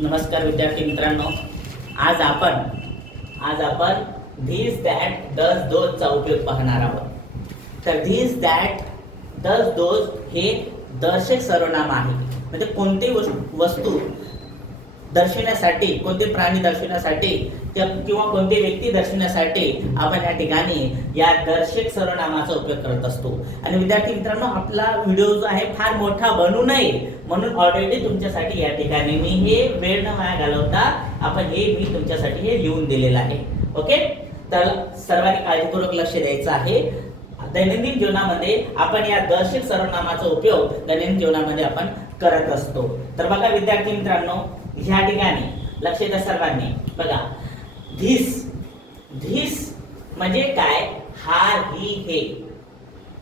नमस्कार विद्यार्थी मित्रांनो, आज आपण धीस दॅट डज दोज चा उपयोग पाहणार आहोत। तर धीस दॅट डज दोज हे दर्शक सर्वनाम आहे, म्हणजे कोणती वस्तू दर्शवण्यासाठी, कोणते प्राणी दर्शवण्यासाठी किंवा कोणती व्यक्ती दर्शवण्यासाठी आपण या ठिकाणी या दर्शक सर्वनामाचा उपयोग करत असतो। आणि विद्यार्थी मित्रांनो, आपला व्हिडिओ जो आहे फार मोठा बनू नये म्हणून ऑलरेडी तुमच्यासाठी या ठिकाणी मी हे वेळ न वाया घालवता मी तुमच्यासाठी हे लिहून दिलेलं आहे। ओके, तर सर्वांनी काळजीपूर्वक लक्ष द्यायचं आहे। दैनंदिन जीवनामध्ये आपण या दर्शक सर्वनामाचा उपयोग दैनंदिन जीवनामध्ये आपण करत असतो। तर बघा विद्यार्थी मित्रांनो, ह्या ठिकाणी लक्ष द्या सर्वांनी। बघा, धीस म्हणजे काय? हा, ही, हे।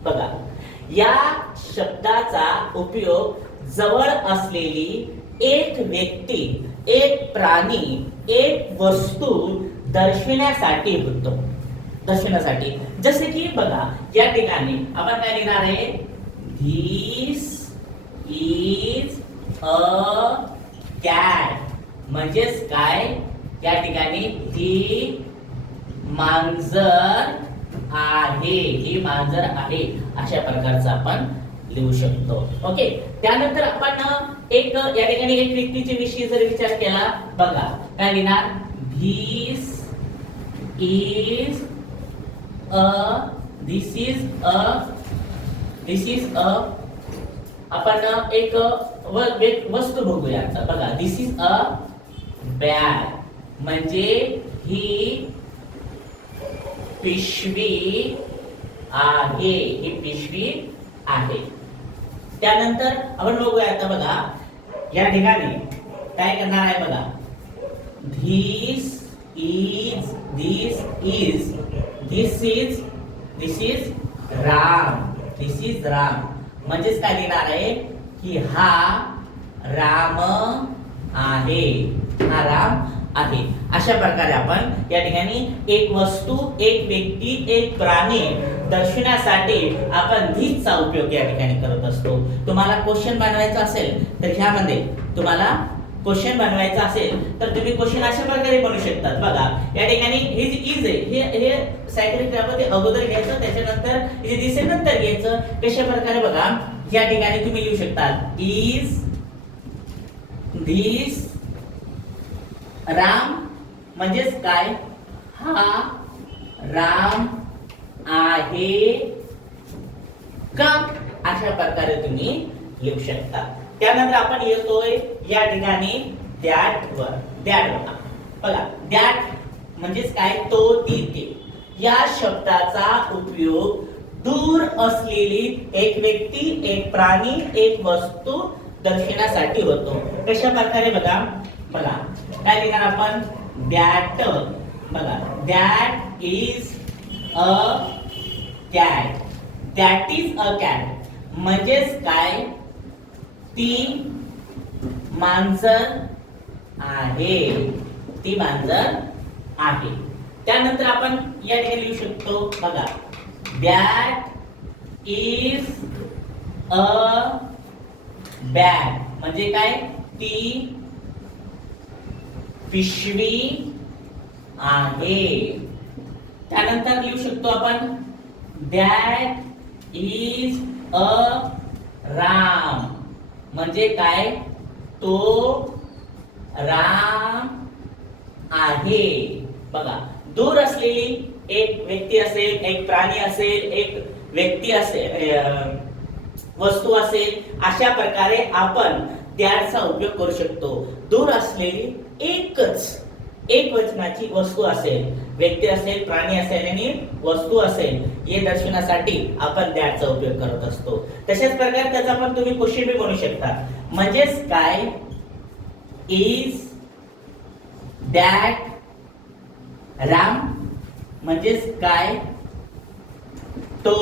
बघा, या शब्दाचा उपयोग जवळ असलेली एक व्यक्ती, एक प्राणी, एक वस्तू दर्शविण्यासाठी होतो। दर्शविण्यासाठी, जसे की बघा या ठिकाणी आपण काय लिहिणार आहे? धीस इज अ कॅट, म्हणजेच काय? या ठिकाणी ही मांजर आहे, ही मांजर आहे, अशा प्रकारचं आपण लिहू शकतो। ओके, त्यानंतर आपण एक या ठिकाणी एक व्यक्तीच्या विषयी जर विचार केला, बघा काय लिहिणार? धीस इज अ आपण एक वस्तू बघूया आता। बघा, दिस इज अ बॅग, म्हणजे ही पिशवी आहे, ही पिशवी आहे। त्यानंतर आपण बघूया आता, बघा या ठिकाणी काय करणार आहे? बघा, दिस इज राम, म्हणजेच काय लिहिणार आहे? की हा राम आहे, हा राम आहे। अशा प्रकारे आपण या ठिकाणी एक वस्तू, एक व्यक्ती, एक प्राणी दर्शवण्यासाठी आपण धीस चा उपयोग या ठिकाणी करत असतो। तुम्हाला क्वेश्चन बनवायचा असेल तर ह्यामध्ये तुम्हाला क्वेश्चन बनवायचा असेल तर तुम्ही क्वेश्चन अशा प्रकारे बनवू शकतात। बघा या ठिकाणी हे जे इज आहे, हे सायकलिक क्रियापद अगोदर घ्यायचं, त्याच्यानंतर हे दिसे नंतर घ्यायचं। कशा प्रकारे बघा या ठिकाणी तुम्ही लिहू शकता, इज धीस राम, म्हणजेच काय? हा राम आहे का? अशा प्रकारे तुम्ही लिहू शकता। त्यानंतर आपण येतोय या ठिकाणी दॅट वर। बघा, दॅट म्हणजेच काय? तो, ती, ते। या शब्दाचा उपयोग दूर असलेली एक व्यक्ती, एक प्राणी, एक वस्तू दर्शवण्यासाठी होतो। कशा प्रकारे? बघा काय लिहिणार आपण? दॅट। बघा, that is a cat, that is a cat, म्हणजेच काय? ती मांजर आहे, ती मांजर आहे। त्यानंतर आपण या ठिकाणी लिहू शकतो, बघा, दॅट इज अ बॅग, म्हणजे काय? ती पिशवी आहे। त्यानंतर लिहू शकतो आपण, दॅट इज अ राम, म्हणजे काय? तो राम आहे। बघा, दूर असलेली एक व्यक्ती असेल, एक प्राणी असेल, एक व्यक्ती असेल, वस्तू असेल, अशा प्रकारे आपण दॅटचा उपयोग करू शकतो। दूर असलेली एक वचनाची वस्तू असेल, व्यक्ती असेल, प्राणी असेल आणि वस्तू असेल, हे दर्शवण्यासाठी आपण दॅटचा उपयोग करत असतो। तशाच प्रकारे त्याचा पण तुम्ही क्वेश्चन बी बनवू शकता, म्हणजेच काय? इज दॅट राम, म्हणजेच काय? तो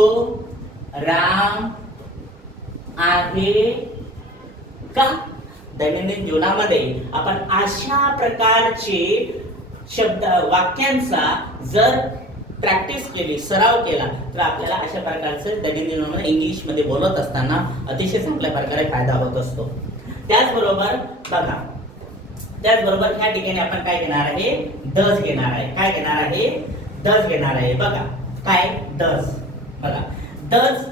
राम आहे का? दैनंदिन जीवनामध्ये आपण अशा प्रकारचे शब्द, वाक्यांचा जर प्रॅक्टिस केली, सराव केला, तर आपल्याला अशा प्रकारचे दैनंदिन जीवनामध्ये इंग्लिश मध्ये बोलत असताना अतिशय चांगल्या प्रकारे फायदा होत असतो। त्याचबरोबर बघा, त्याचबरोबर ह्या ठिकाणी आपण काय घेणार आहे, डज घेणार आहे. काय घेणार आहे, डज घेणार आहे. बघा काय डज, बघा डज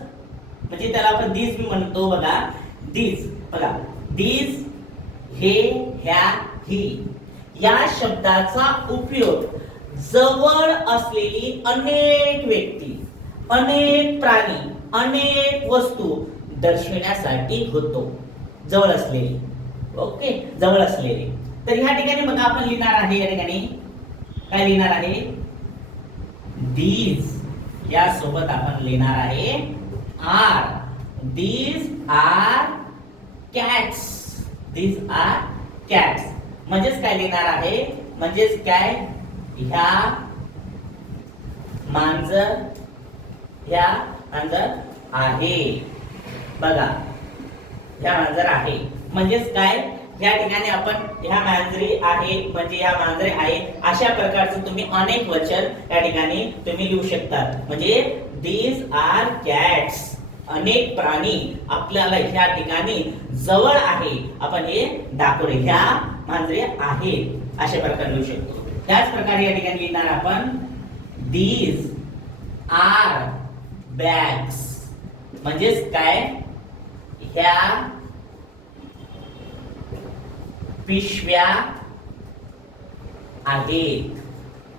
म्हणजे त्याला आपण दिस मी म्हणतो. बघा दिस, बघा दिस, हे, ह्या, ही या शब्दाचा उपयोग जवळ असलेली अनेक व्यक्ती, अनेक प्राणी, अनेक वस्तू दर्शविण्यासाठी होतो. जवळ असलेली, ओके, जवळ असलेली. तर ह्या ठिकाणी बघा आपण लिहिणार आहे, या ठिकाणी काय लिहिणार आहे, these या सोबत आपण लिहिणार आहे R. these are cats, these are cats म्हणजेच काय लिहिणार आहे, म्हणजेच काय, ह्या मांजर, ह्या मांजर आहे. बघा ह्या मांजर आहे म्हणजेच काय, या ठिकाणी आपण ह्या मांजरी आहे म्हणजे ह्या मांजरे आहे अशा प्रकारचं तुम्ही अनेक वचन या ठिकाणी तुम्ही लिहू शकता. म्हणजे these are cats, अनेक प्राणी आपल्याला ह्या ठिकाणी जवळ आहे, आपण हे दाखवले, ह्या मांजरे आहेत अशा प्रकारे लिहू शकतो. त्याच प्रकारे या ठिकाणी लिहिणार आपण these are bags म्हणजेच काय, ह्या पिशव्या आहेत.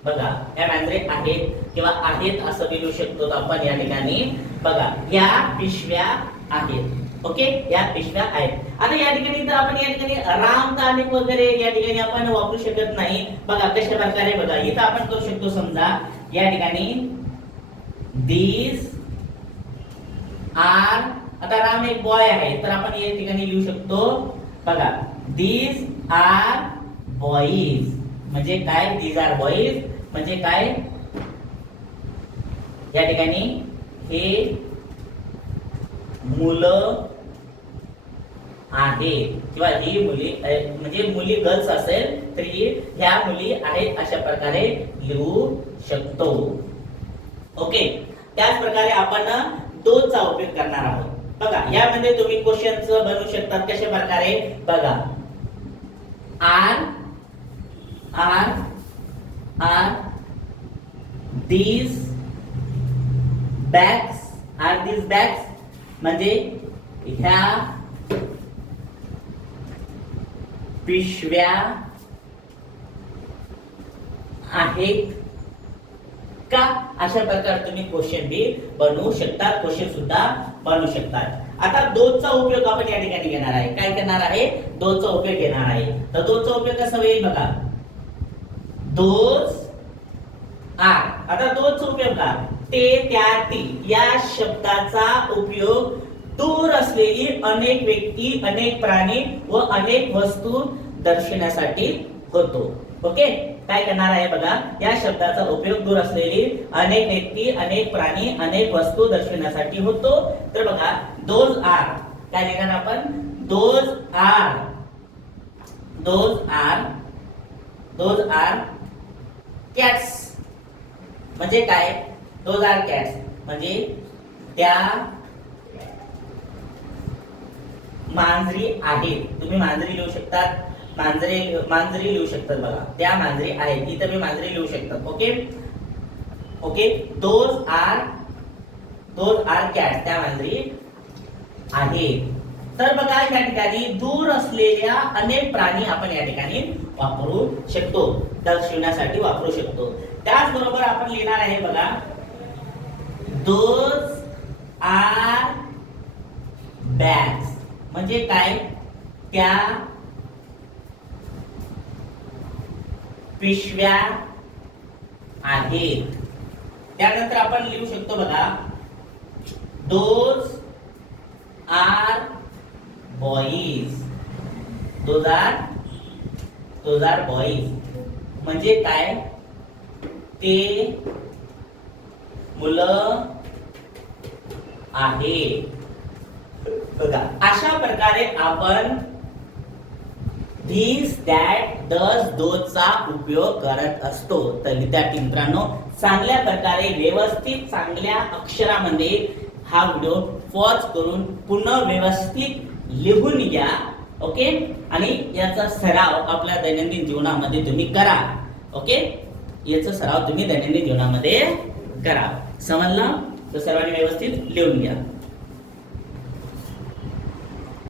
बघा या मांजरे आहेत किंवा आहेत असं लिहू शकतो आपण या ठिकाणी. बघा या पिशव्या आहेत, ओके, या पिशव्या आहेत. आता या ठिकाणी तर आपण या ठिकाणी राम तानिक वगैरे या ठिकाणी आपण वापरू शकत नाही. बघा कशा प्रकारे, बघा इथं आपण करू शकतो. समजा या ठिकाणी these are, आता राम एक बॉय आहे तर आपण या ठिकाणी लिहू शकतो. बघा these are boys म्हणजे काय, these are boys म्हणजे काय, या ठिकाणी हे मुलं आहेत किंवा ही मुली, म्हणजे मुली गर्ल्स असेल तरी ह्या मुली आहेत अशा प्रकारे लिहू शकतो. ओके, त्याच प्रकारे आपण दोनचा उपयोग करणार आहोत. बघा यामध्ये तुम्ही क्वेश्चन्स बनवू शकतात कशा प्रकारे. बघा are these bags, are these bags म्हणजे ह्या पिशव्या आहेत का, अशा प्रकारे तुम्ही क्वेश्चन बी बनवू शकता, क्वेश्चन सुद्धा बनवू शकतात. आता दोनचा उपयोग आपण या ठिकाणी घेणार आहे. काय करणार आहे, दोनचा उपयोग घेणार आहे. तर दोनचा उपयोग कसा होईल, बघा दोज आर. आता दोनचा उपयोग का, ते, त्या, ती या शब्दाचा उपयोग दूर असलेली अनेक व्यक्ती, अनेक प्राणी व अनेक वस्तू दर्शविण्यासाठी होतो. ओके, काय करणार आहे, बघा या शब्दाचा उपयोग दूर असलेली अनेक व्यक्ती, अनेक प्राणी, अनेक वस्तू दर्शविण्यासाठी होतो. तर बघा दोज आर काय लिहिणार आपण, दोज आर कॅट्स म्हणजे काय, दोज आर कॅट्स म्हणजे त्या मांजरी आहेत. तुम्ही मांजरी लिहू शकतात, मांजरी लिहू शकतात. बघा त्या मांजरी आहेत, इथे मी मांजरी लिहू शकतात. Okay okay, those are cats त्या मांजरी आहेत. तर बघा या ठिकाणी दूर असलेल्या अनेक प्राणी आपण या ठिकाणी वापरू शकतो, दर्शविण्यासाठी वापरू शकतो. त्याचबरोबर आपण लिहिणार आहे बघा दोज आर बॅग्स म्हणजे काय, त्या पिशव्या आहेत. त्यानंतर आपण लिहू शकतो बघा those are boys, those are boys म्हणजे काय, ते मुलं आहेत. बघा अशा प्रकारे आपण these, that, does, those चा उपयोग करत असतो. तर विद्यार्थी मित्रांनो चांगल्या प्रकारे व्यवस्थित चांगल्या अक्षरामध्ये हा व्हिडिओ पॉज करून पुन्हा व्यवस्थित लिहून घ्या ओके, आणि याचा सराव आपल्या दैनंदिन जीवनामध्ये तुम्ही करा. ओके, याचा सराव तुम्ही दैनंदिन जीवनामध्ये करा. समजलं? तर सर्वांनी व्यवस्थित लिहून घ्या.